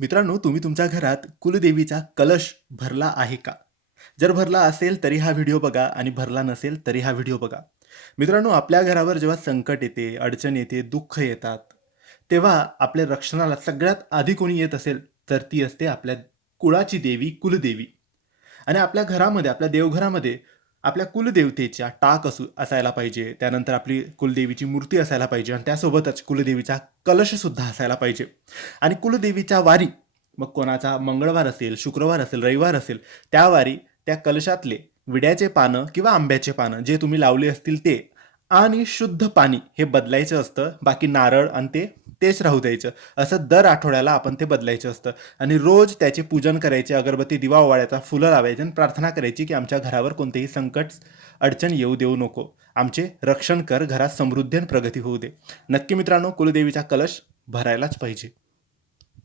मित्रांनो, तुम्ही तुमच्या घरात कुलदेवीचा कलश भरला आहे का? जर भरला असेल तरी हा व्हिडिओ बघा आणि भरला नसेल तरी हा व्हिडिओ बघा. मित्रांनो, आपल्या घरावर जेव्हा संकट येते, अडचण येते, दुःख येतात, तेव्हा आपल्या रक्षणाला सगळ्यात आधी कोणी येत असेल, तर ती असते आपल्या कुळाची देवी, कुलदेवी. आणि आपल्या घरामध्ये, आपल्या देवघरामध्ये आपल्या कुलदेवतेच्या टाक असायला पाहिजे. त्यानंतर आपली कुलदेवीची मूर्ती असायला पाहिजे आणि त्यासोबतच कुलदेवीचा कलशसुद्धा असायला पाहिजे. आणि कुलदेवीच्या वारी, मग कोणाचा मंगळवार असेल, शुक्रवार असेल, रविवार असेल, त्या वारी त्या कलशातले विड्याचे पानं किंवा आंब्याचे पानं जे तुम्ही लावले असतील ते आणि शुद्ध पाणी हे बदलायचं असतं. बाकी नारळ आणि तेच राहू द्यायचं. असं दर आठवड्याला आपण ते बदलायचं असतं आणि रोज त्याचे पूजन करायचे, अगरबत्ती, दिवा ओवाळायचा, फुलं लावायची आणि प्रार्थना करायची की आमच्या घरावर कोणतेही संकट, अडचण येऊ देऊ नको. आमचे रक्षण कर, घरात समृद्धी आणि प्रगती होऊ दे. नक्की मित्रांनो, कुलदेवीचा कलश भरायलाच पाहिजे.